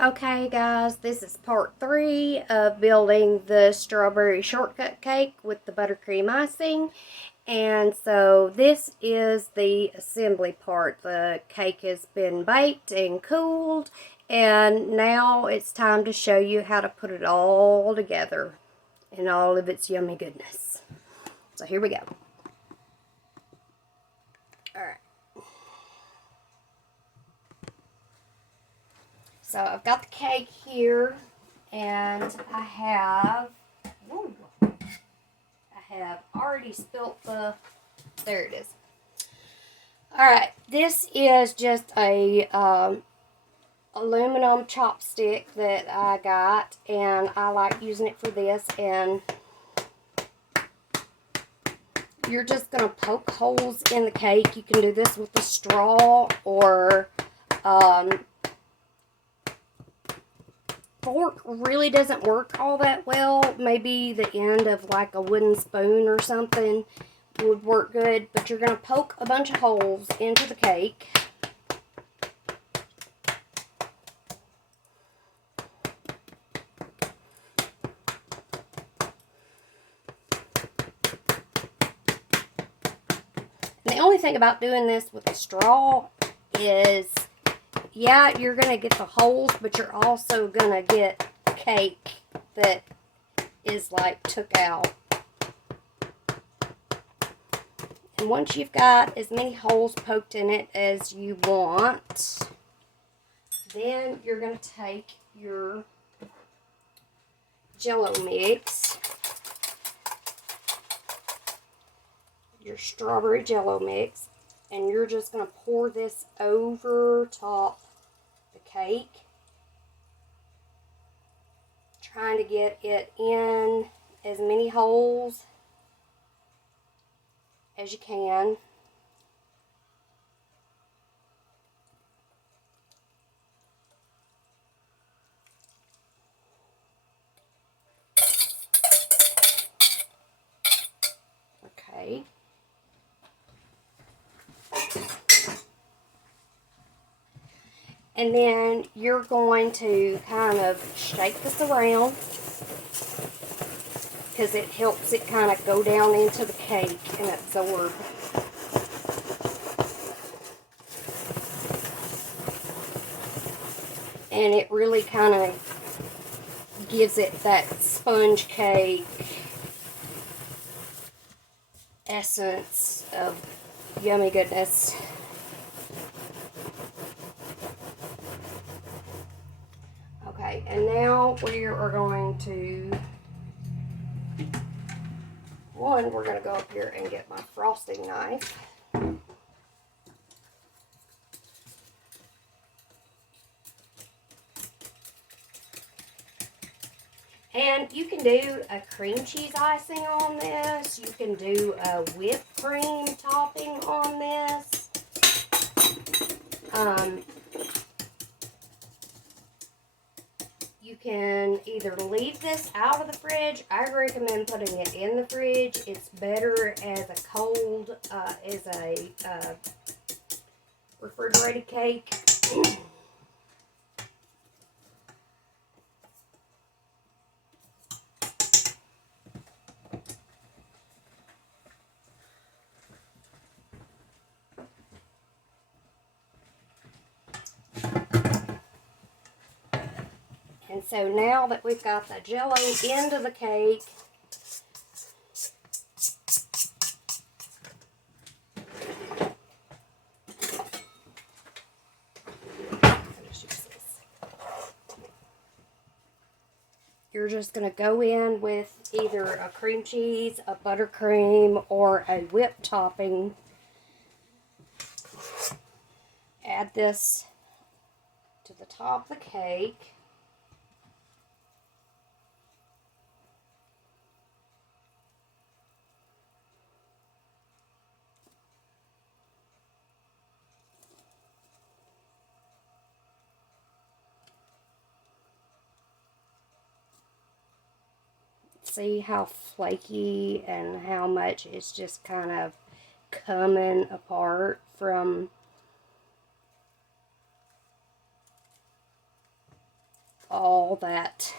Okay, guys, this is part 3 of building the strawberry shortcut cake with the buttercream icing. And so this is the assembly part. The cake has been baked and cooled, and now it's time to show you how to put it all together in all of its yummy goodness. So here we go. Alright. So I've got the cake here, and I have already spilt there it is. Alright, this is just a aluminum chopstick that I got, and I like using it for this. And you're just going to poke holes in the cake. You can do this with a straw, or fork really doesn't work all that well. Maybe the end of like a wooden spoon or something would work good, but you're going to poke a bunch of holes into the cake. And the only thing about doing this with a straw is, yeah, you're going to get the holes, but you're also going to get cake that is like took out. And once you've got as many holes poked in it as you want, then you're going to take your Jello mix, your strawberry Jello mix, and you're just going to pour this over top the cake, trying to get it in as many holes as you can. Okay. And then you're going to kind of shake this around, because it helps it kind of go down into the cake and absorb. And it really kind of gives it that sponge cake essence of yummy goodness. Okay, and now we are going to, we're going to go up here and get my frosting knife. And you can do a cream cheese icing on this. You can do a whipped cream topping on this. You can either leave this out of the fridge. I recommend putting it in the fridge. It's better as a cold, as a refrigerated cake. And so now that we've got the Jello into the cake, you're just going to go in with either a cream cheese, a buttercream, or a whipped topping. Add this to the top of the cake. See how flaky and how much it's just kind of coming apart from all that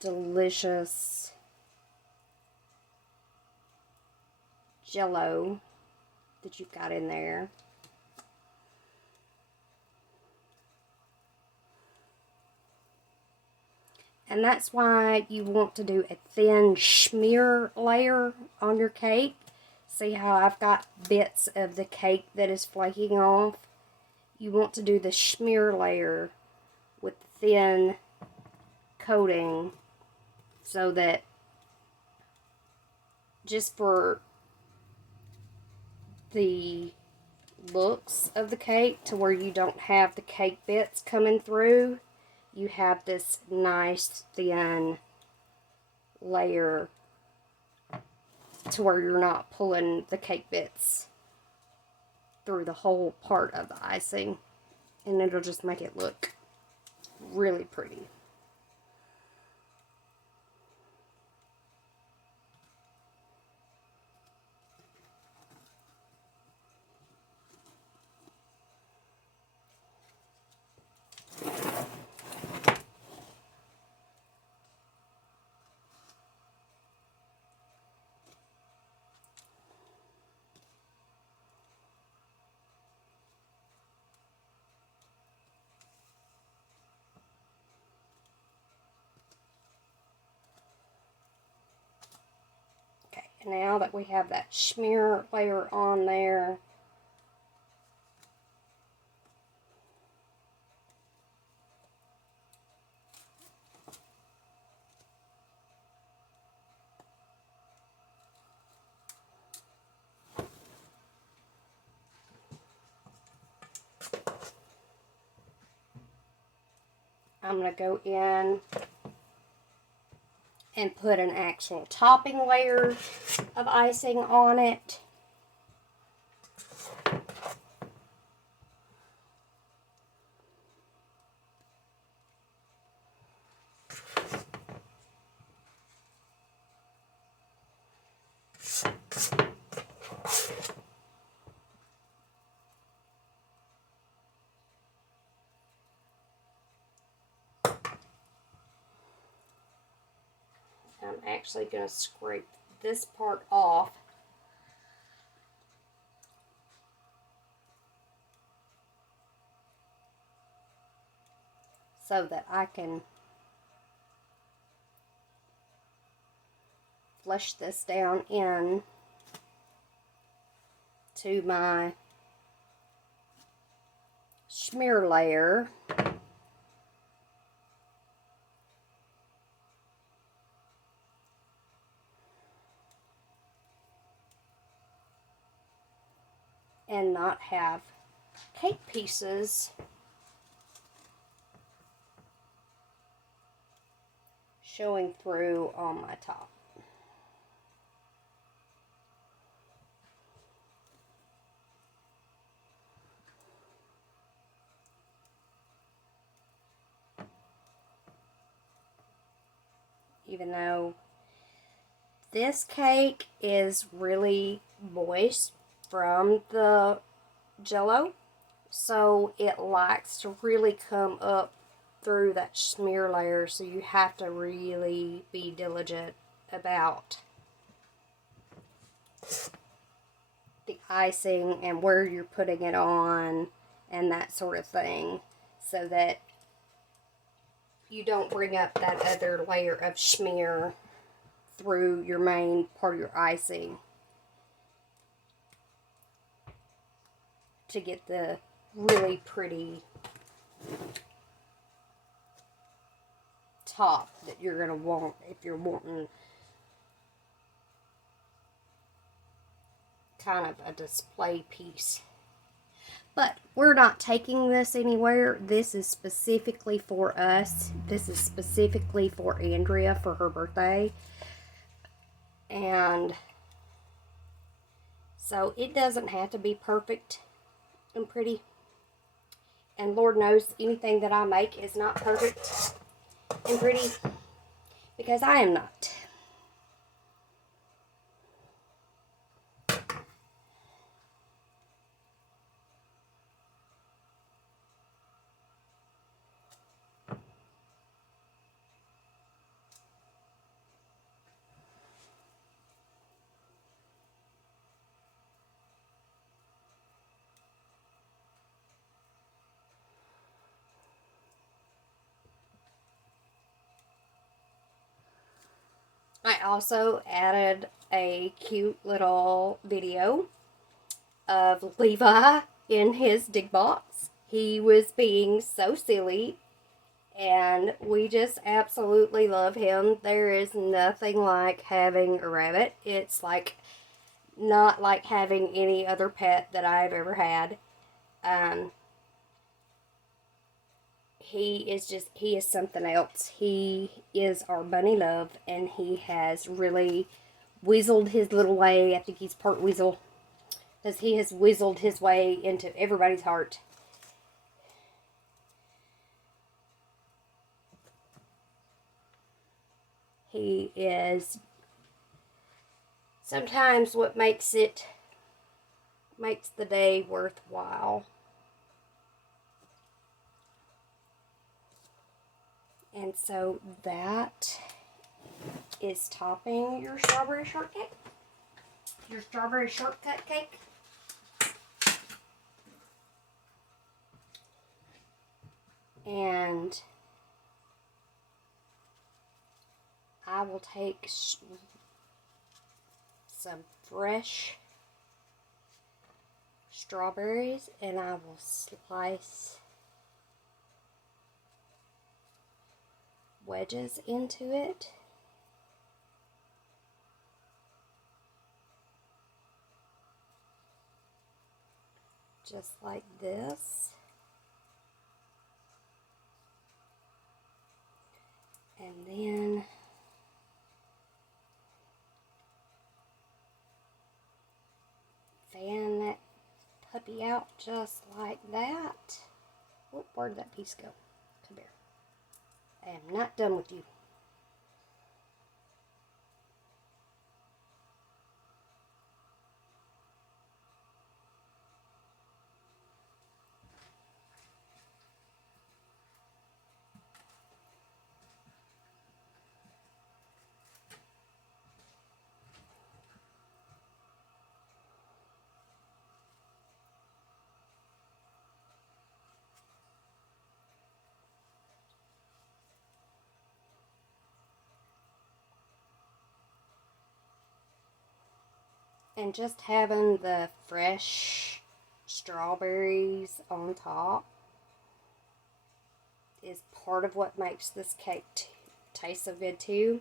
delicious Jell-O that you've got in there. And that's why you want to do a thin smear layer on your cake. See how I've got bits of the cake that is flaking off? You want to do the smear layer with thin coating so that just for the looks of the cake, to where you don't have the cake bits coming through, you have this nice thin layer to where you're not pulling the cake bits through the whole part of the icing, and it'll just make it look really pretty. Okay, now that we have that smear layer on there, I'm going to go in and put an actual topping layer of icing on it. I'm actually going to scrape this part off so that I can flush this down in to my smear layer. And not have cake pieces showing through on my top. Even though this cake is really moist from the Jell-O, so it likes to really come up through that smear layer, so you have to really be diligent about the icing and where you're putting it on and that sort of thing, so that you don't bring up that other layer of smear through your main part of your icing to get the really pretty top that you're going to want if you're wanting kind of a display piece. But we're not taking this anywhere. This is specifically for us. This is specifically for Andrea for her birthday. And so it doesn't have to be perfect and pretty. And Lord knows anything that I make is not perfect and pretty, because I am not. I also added a cute little video of Levi in his dig box. He was being so silly, and we just absolutely love him. There is nothing like having a rabbit. It's like not like having any other pet that I've ever had. Um, he is something else. He is our bunny love, and he has really weaseled his little way. I think he's part weasel, because he has weaseled his way into everybody's heart. He is sometimes what makes the day worthwhile. And so that is topping your strawberry shortcake. Your strawberry shortcut cake. And I will take some fresh strawberries and I will slice wedges into it. Just like this. And then fan that puppy out just like that. Oh, where'd that piece go? Come here. I am not done with you. And just having the fresh strawberries on top is part of what makes this cake taste so good too.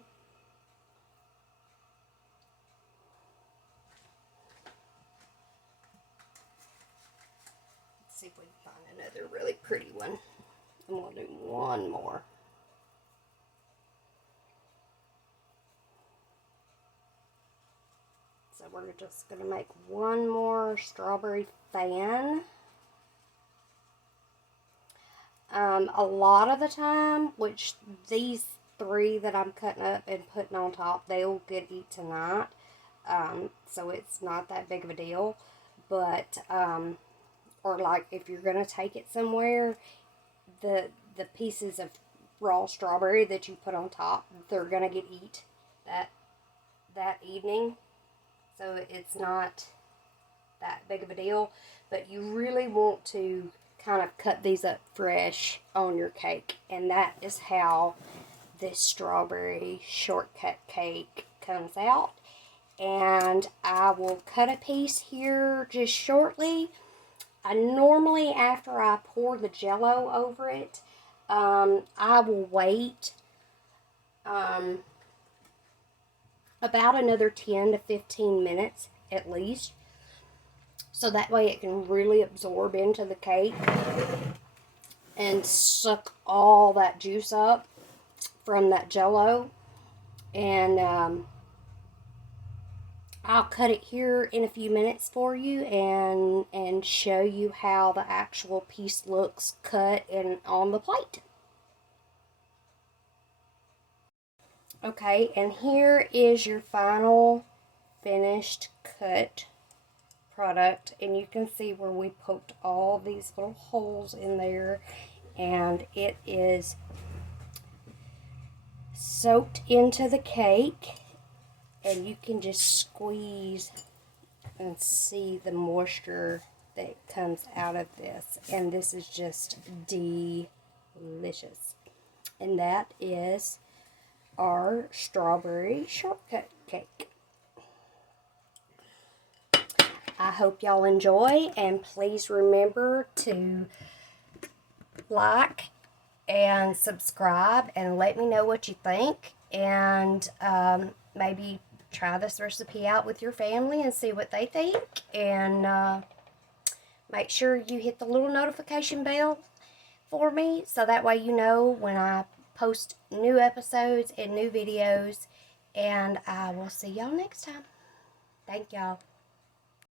Let's see if we can find another really pretty one. I'm going to do one more. So we're just going to make one more strawberry fan. A lot of the time, which these 3 that I'm cutting up and putting on top, they'll get eat tonight. So it's not that big of a deal. But, or like if you're going to take it somewhere, the pieces of raw strawberry that you put on top, they're going to get eat that evening. So it's not that big of a deal. But you really want to kind of cut these up fresh on your cake. And that is how this strawberry shortcut cake comes out. And I will cut a piece here just shortly. I normally, after I pour the jello over it, I will wait about another 10 to 15 minutes at least, so that way it can really absorb into the cake and suck all that juice up from that jello. And I'll cut it here in a few minutes for you and show you how the actual piece looks cut and on the plate. Okay, and here is your final finished cut product, and you can see where we poked all these little holes in there, and it is soaked into the cake, and you can just squeeze and see the moisture that comes out of this, and this is just delicious. And that is our strawberry shortcut cake. I hope y'all enjoy, and please remember to like and subscribe and let me know what you think, and maybe try this recipe out with your family and see what they think, and make sure you hit the little notification bell for me so that way you know when I post new episodes and new videos, and I will see y'all next time. Thank y'all.